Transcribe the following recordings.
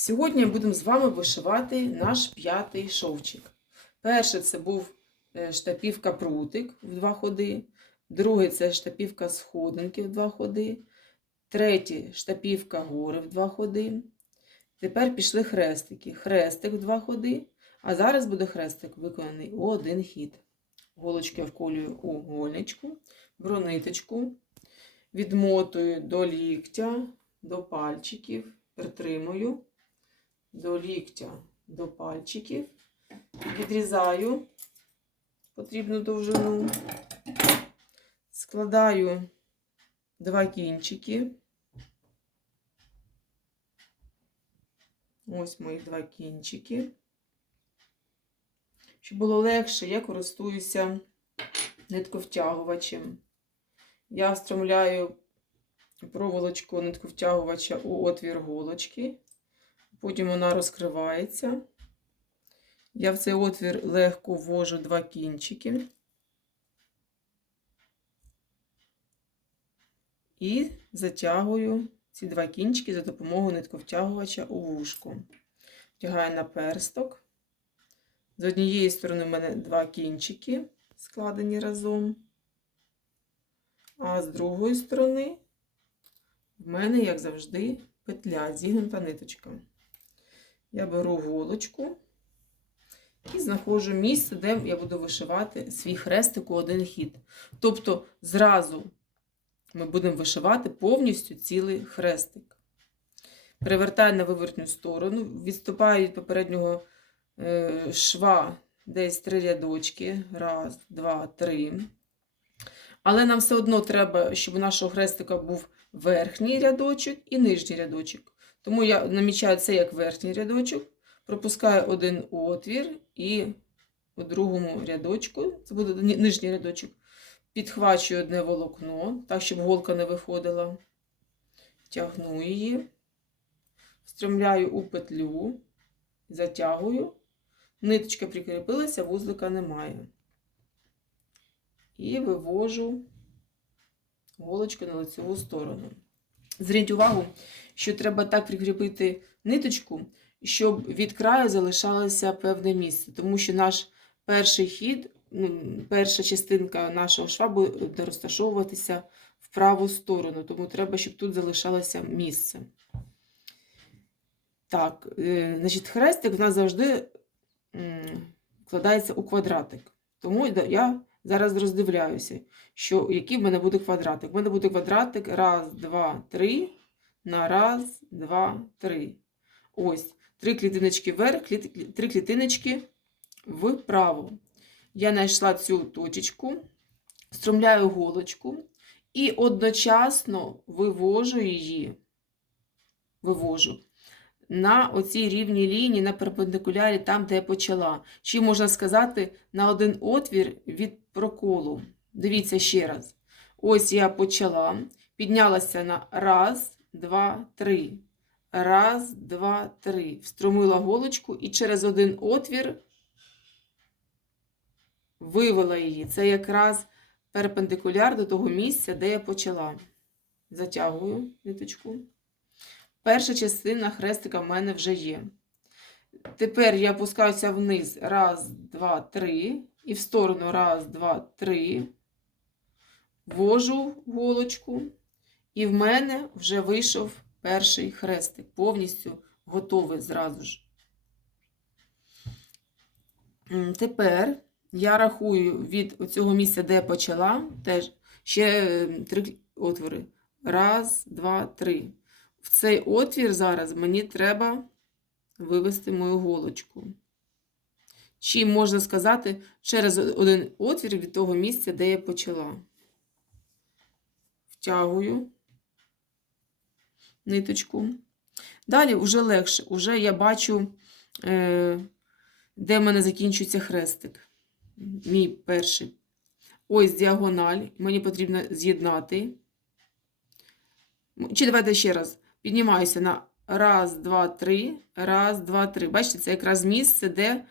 Сьогодні будемо з вами вишивати наш п'ятий шовчик. Перший це був е, штапівка прутик в два ходи. Другий це штапівка сходинки в два ходи. Третій штапівка гори в два ходи. Тепер пішли хрестики. Хрестик в два ходи. А зараз буде хрестик виконаний у один хід. Голочки вколюю у гольничку, беру ниточку, відмотую до ліктя, до пальчиків, притримую до ліктя до пальчиків, відрізаю потрібну довжину, складаю два кінчики. Ось мої два кінчики. Щоб було легше, я користуюся нитковтягувачем. Я встромляю проволочку нитковтягувача у отвір голочки. Потім вона розкривається. Я в цей отвір легко ввожу два кінчики. І затягую ці два кінчики за допомогою нитковтягувача у вушку. Втягаю на персток. З однієї сторони в мене два кінчики складені разом. А з другої сторони в мене, як завжди, петля, зігнута ниточка. Я беру голочку і знаходжу місце, де я буду вишивати свій хрестик у один хід. Тобто, зразу ми будемо вишивати повністю цілий хрестик. Перевертаю на вивертню сторону, відступаю від попереднього е, шва десь три рядочки. Раз, два, три. Але нам все одно треба, щоб у нашого хрестика був верхній рядочок і нижній рядочок. Тому я намічаю це як верхній рядочок, пропускаю один отвір і у другому рядочку, це буде нижній рядочок, підхвачую одне волокно, так, щоб голка не виходила. Тягну її, встромляю у петлю, затягую. Ниточка прикріпилася, вузлика немає. І вивожу голочку на лицеву сторону. Зверніть увагу, що треба так прикріпити ниточку, щоб від краю залишалося певне місце. Тому що наш перший хід, ну, перша частинка нашого шва буде розташовуватися в праву сторону. Тому треба, щоб тут залишалося місце. Так, е, значить, хрестик в нас завжди вкладається у квадратик. Тому я зараз роздивляюся, що, який в мене буде квадратик. У мене буде квадратик раз, два, три, на раз, два, три. Ось, три клітиночки вверх, три клітиночки вправо. Я знайшла цю точечку, струмляю голочку і одночасно вивожу її, вивожу на оцій рівній лінії, на перпендикулярі, там, де я почала. Чи можна сказати, на один отвір від проколу. Дивіться ще раз. Ось я почала, піднялася на раз, два, три. Раз, два, три. Вструмила голочку і через один отвір вивела її. Це якраз перпендикуляр до того місця, де я почала. Затягую ниточку. Перша частина хрестика в мене вже є. Тепер я опускаюся вниз. Раз, два, три. І в сторону раз, два, три. Ввожу голочку. І в мене вже вийшов перший хрестик. Повністю готовий зразу ж. Тепер я рахую від цього місця, де я почала, теж ще три отвори. Раз, два, три. В цей отвір зараз мені треба вивести мою голочку. Чи можна сказати, через один отвір від того місця, де я почала. Втягую ниточку. Далі вже легше, Уже я бачу, е, де в мене закінчується хрестик. Мій перший. Ось діагональ. Мені потрібно з'єднати. Чи давайте ще раз. Піднімаюся на раз, два, три, раз, два, три. Бачите, це якраз місце, де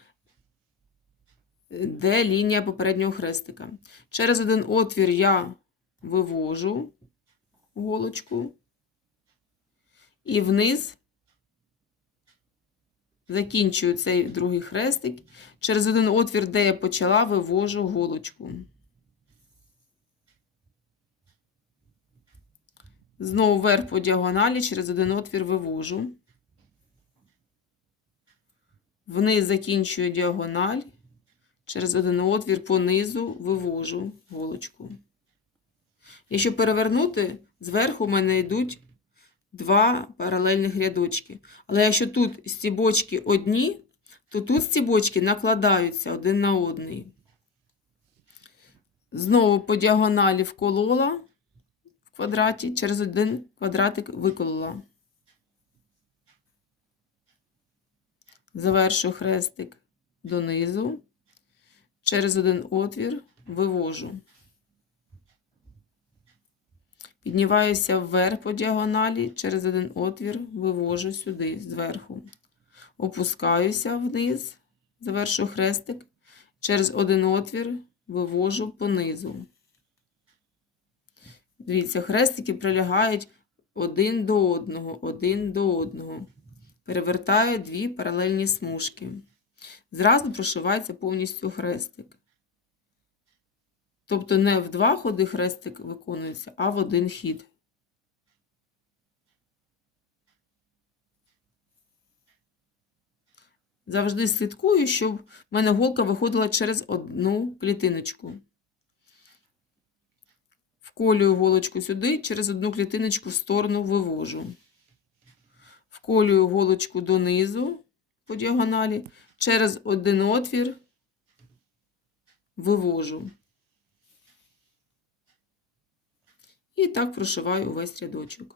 де лінія попереднього хрестика. Через один отвір я вивожу голочку і вниз закінчую цей другий хрестик. Через один отвір, де я почала, вивожу голочку. Знову вверх по діагоналі, через один отвір вивожу. Вниз закінчую діагональ. Через один отвір по низу вивожу голочку. Якщо перевернути, зверху в мене йдуть два паралельних рядочки. Але якщо тут стібочки одні, то тут стібочки накладаються один на одний. Знову по діагоналі вколола квадраті, через один квадратик виколола. Завершую хрестик донизу, через один отвір вивожу. Піднімаюся вверх по діагоналі, через один отвір вивожу сюди, зверху. Опускаюся вниз, завершую хрестик, через один отвір вивожу понизу. Дивіться, хрестики прилягають один до одного, один до одного. Перевертаю дві паралельні смужки. Зразу прошивається повністю хрестик. Тобто не в два ходи хрестик виконується, а в один хід. Завжди слідкую, щоб в мене голка виходила через одну клітиночку. Вколюю голочку сюди, через одну клітиночку в сторону вивожу. Вколюю голочку донизу по діагоналі, через один отвір вивожу. І так прошиваю увесь рядочок.